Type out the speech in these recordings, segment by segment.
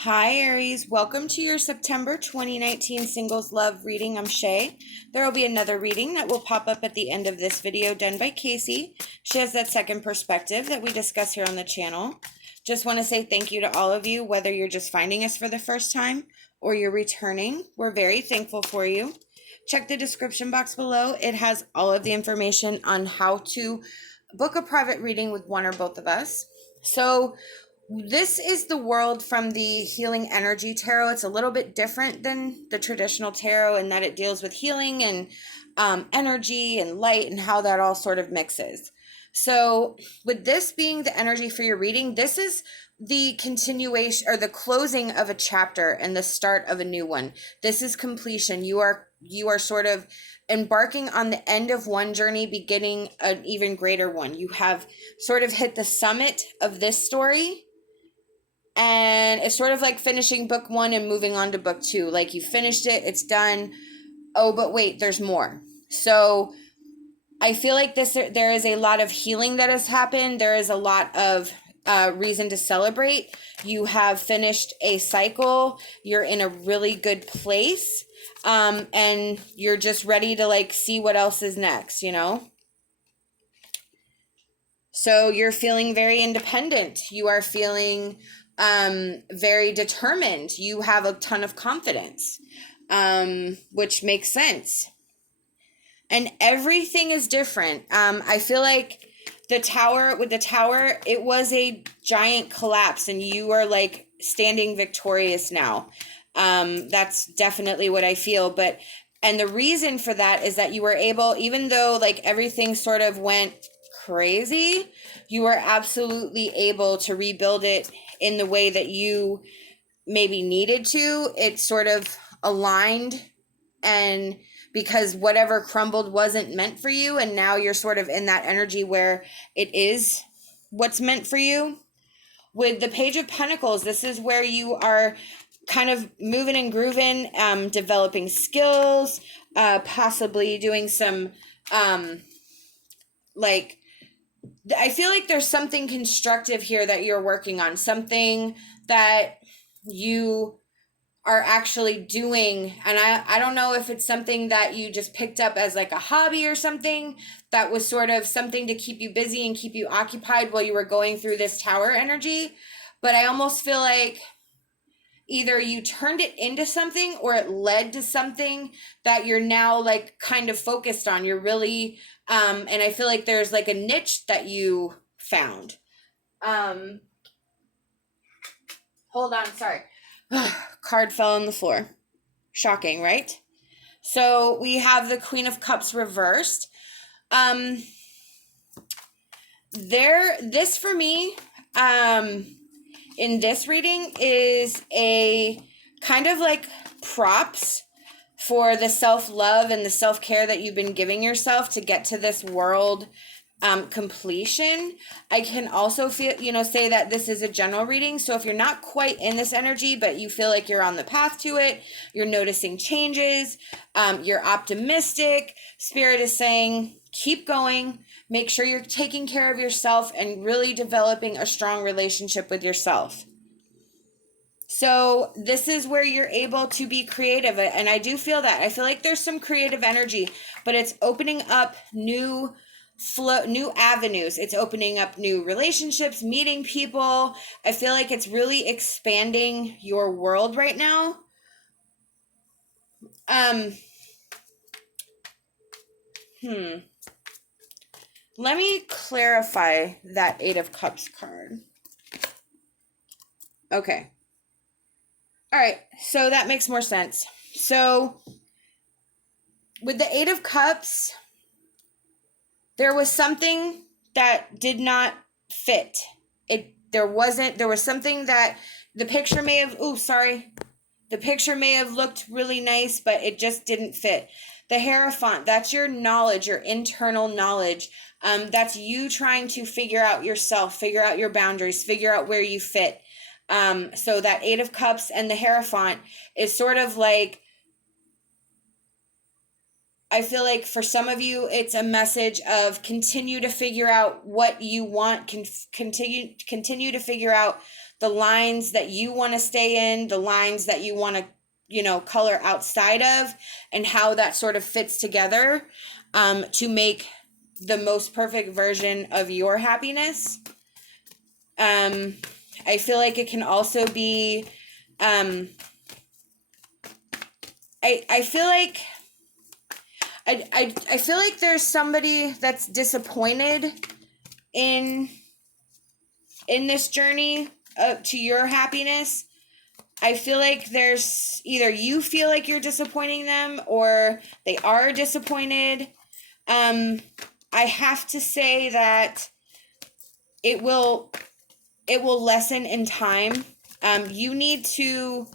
Hi Aries, welcome to your September 2019 Singles Love reading. I'm SHAE. There will be another reading that will pop up at the end of this video done by KACEE. She has that second perspective that we discuss here on the channel. Just want to say thank you to all of you, whether you're just finding us for the first time or you're returning. We're very thankful for you. Check the description box below. It has all of the information on how to book a private reading with one or both of us. So this is the world from the Healing Energy Tarot. It's a little bit different than the traditional tarot in that it deals with healing and energy and light and how that all sort of mixes. So with this being the energy for your reading, this is the continuation or the closing of a chapter and the start of a new one. This is completion. You are sort of embarking on the end of one journey, beginning an even greater one. You have sort of hit the summit of this story. And it's sort of like finishing book one and moving on to book two. Like you finished it, it's done. Oh, but wait, there's more. So I feel like there is a lot of healing that has happened. There is a lot of reason to celebrate. You have finished a cycle. You're in a really good place. And you're just ready to like see what else is next, you know? So you're feeling very independent. You are feeling very determined. You have a ton of confidence, which makes sense. And everything is different. I feel like with the tower, it was a giant collapse and you are like standing victorious now. That's definitely what I feel. And the reason for that is that you were able, even though like everything sort of went crazy, you were absolutely able to rebuild it in the way that you maybe needed to. It sort of aligned, and because whatever crumbled wasn't meant for you, and now you're sort of in that energy where it is what's meant for you. With the Page of Pentacles, this is where you are kind of moving and grooving, developing skills, possibly doing some like I feel like there's something constructive here that you're working on, something that you are actually doing. And I don't know if it's something that you just picked up as like a hobby or something that was sort of something to keep you busy and keep you occupied while you were going through this tower energy. But I almost feel like either you turned it into something or it led to something that you're now like kind of focused on. You're really and I feel like there's like a niche that you found. Hold on, sorry. Card fell on the floor. Shocking, right? So we have the Queen of Cups reversed. This for me, in this reading is a kind of like props for the self-love and the self-care that you've been giving yourself to get to this world completion. I can also feel, say that this is a general reading. So if you're not quite in this energy, but you feel like you're on the path to it, you're noticing changes, you're optimistic, Spirit is saying, keep going, make sure you're taking care of yourself and really developing a strong relationship with yourself. So this is where you're able to be creative. And I do feel that. I feel like there's some creative energy, but it's opening up new avenues. It's opening up new relationships, meeting people. I feel like it's really expanding your world right now. Let me clarify that Eight of Cups card. Okay. All right, so that makes more sense. So with the Eight of Cups, there was something that did not fit. There was something that the picture may have, the picture may have looked really nice, but it just didn't fit. The Hierophant, that's your knowledge, your internal knowledge. That's you trying to figure out yourself, figure out your boundaries, figure out where you fit. So that Eight of Cups and the Hierophant is sort of like, I feel like for some of you, it's a message of continue to figure out what you want, continue to figure out the lines that you want to stay in, the lines that you want to, you know, color outside of, and how that sort of fits together to make the most perfect version of your happiness. I feel like it can also be, I feel like, I feel like there's somebody that's disappointed in this journey to your happiness. I feel like there's either you feel like you're disappointing them or they are disappointed. I have to say that it will lessen in time. You need to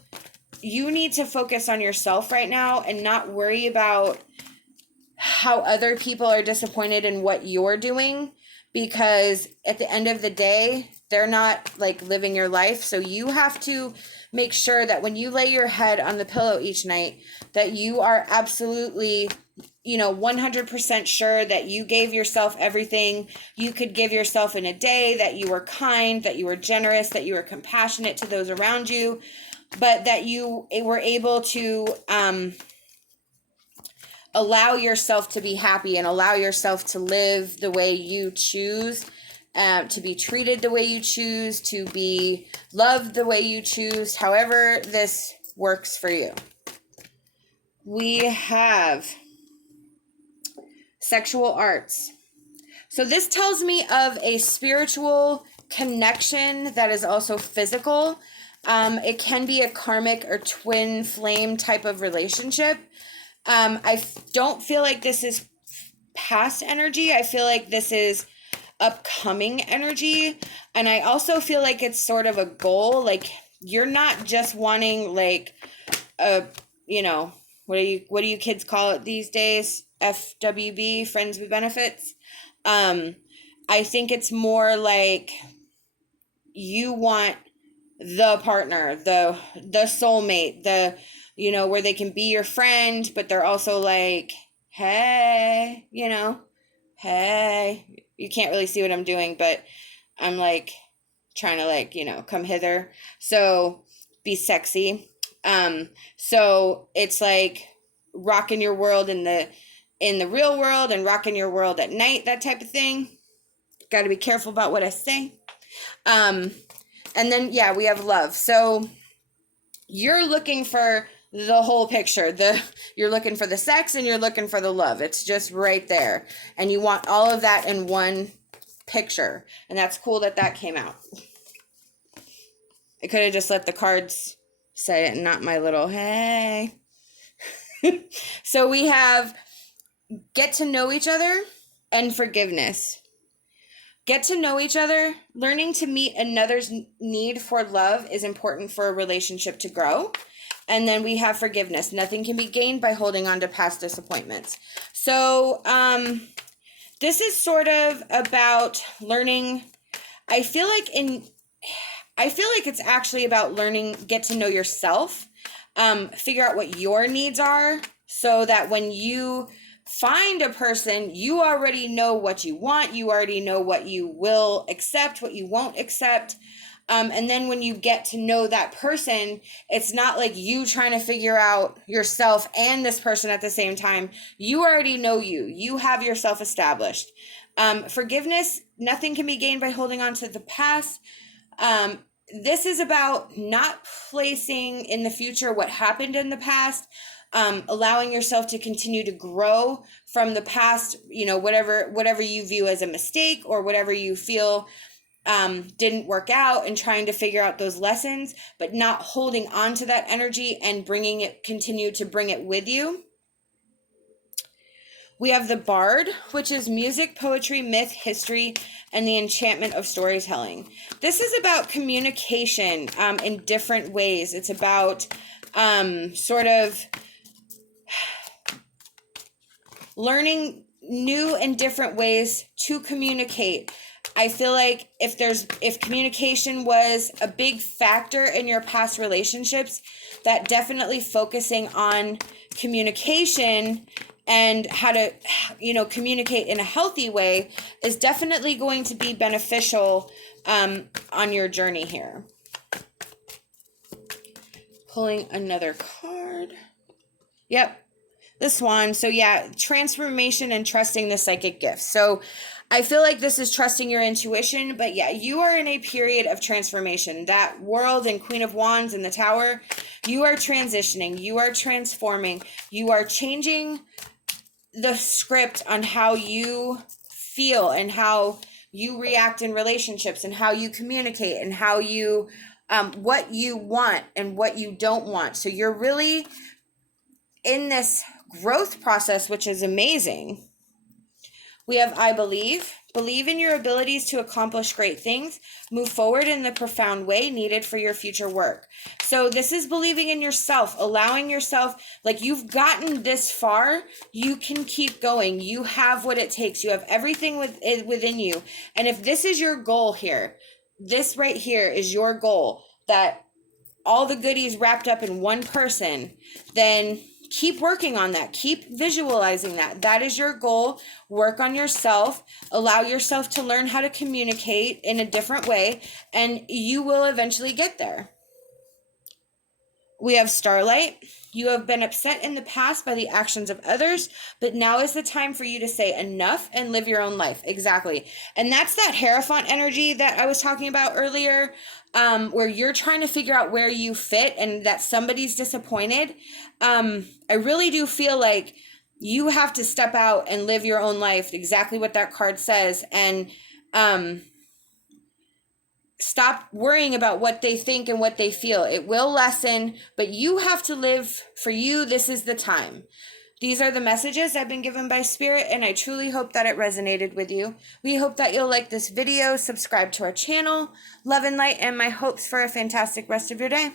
focus on yourself right now and not worry about how other people are disappointed in what you're doing, because at the end of the day, they're not like living your life. So you have to make sure that when you lay your head on the pillow each night, that you are absolutely, you know, 100% sure that you gave yourself everything you could give yourself in a day, that you were kind, that you were generous, that you were compassionate to those around you, but that you were able to allow yourself to be happy and allow yourself to live the way you choose, to be treated the way you choose, to be loved the way you choose, however this works for you. We have sexual arts. So this tells me of a spiritual connection that is also physical. It can be a karmic or twin flame type of relationship. I don't feel like this is past energy. I feel like this is upcoming energy. And I also feel like it's sort of a goal. Like you're not just wanting like a, you know, what do you kids call it these days? FWB, friends with benefits. I think it's more like you want the partner, the soulmate, the, you know, where they can be your friend, but they're also like, hey, you know, hey, you can't really see what I'm doing, but I'm like trying to like, you know, come hither. So be sexy. So it's like rocking your world in the real world and rocking your world at night, that type of thing. Got to be careful about what I say. And then, yeah, we have love. So you're looking for the whole picture. You're looking for the sex and you're looking for the love. It's just right there. And you want all of that in one picture. And that's cool that came out. I could have just let the cards say it and not my little, hey. So we have get to know each other and forgiveness. Get to know each other. Learning to meet another's need for love is important for a relationship to grow. And then we have forgiveness. Nothing can be gained by holding on to past disappointments. So this is sort of about learning. I feel like it's actually about learning, get to know yourself, figure out what your needs are, so that when you find a person, you already know what you want. You already know what you will accept, what you won't accept. And then when you get to know that person, it's not like you trying to figure out yourself and this person at the same time. You already know you. You have yourself established. Forgiveness, nothing can be gained by holding on to the past. This is about not placing in the future what happened in the past, allowing yourself to continue to grow from the past, you know, whatever you view as a mistake or whatever you feel didn't work out, and trying to figure out those lessons, but not holding on to that energy and continue to bring it with you. We have the Bard, which is music, poetry, myth, history, and the enchantment of storytelling. This is about communication in different ways. It's about sort of learning new and different ways to communicate. I feel like if communication was a big factor in your past relationships, that definitely focusing on communication and how to, you know, communicate in a healthy way is definitely going to be beneficial on your journey here. Pulling another card. Yep, the Swan. So yeah, transformation and trusting the psychic gift. So I feel like this is trusting your intuition, but yeah, you are in a period of transformation. That World and Queen of Wands in the Tower, you are transitioning, you are transforming, you are changing the script on how you feel and how you react in relationships and how you communicate and how you, what you want and what you don't want. So you're really in this growth process, which is amazing. We have I believe. Believe in your abilities to accomplish great things. Move forward in the profound way needed for your future work. So this is believing in yourself, allowing yourself, like you've gotten this far, you can keep going. You have what it takes. You have everything within you. And if this is your goal here, this right here is your goal, that all the goodies wrapped up in one person, then keep working on that. Keep visualizing that. That is your goal. Work on yourself. Allow yourself to learn how to communicate in a different way, and you will eventually get there. We have Starlight. You have been upset in the past by the actions of others, but now is the time for you to say enough and live your own life. Exactly. And that's that Hierophant energy that I was talking about earlier, where you're trying to figure out where you fit and that somebody's disappointed. I really do feel like you have to step out and live your own life, exactly what that card says, and stop worrying about what they think and what they feel. It will lessen, but you have to live for you. This is the time. These are the messages I've been given by Spirit, and I truly hope that it resonated with you. We hope that you'll like this video, subscribe to our channel. Love and light, and my hopes for a fantastic rest of your day.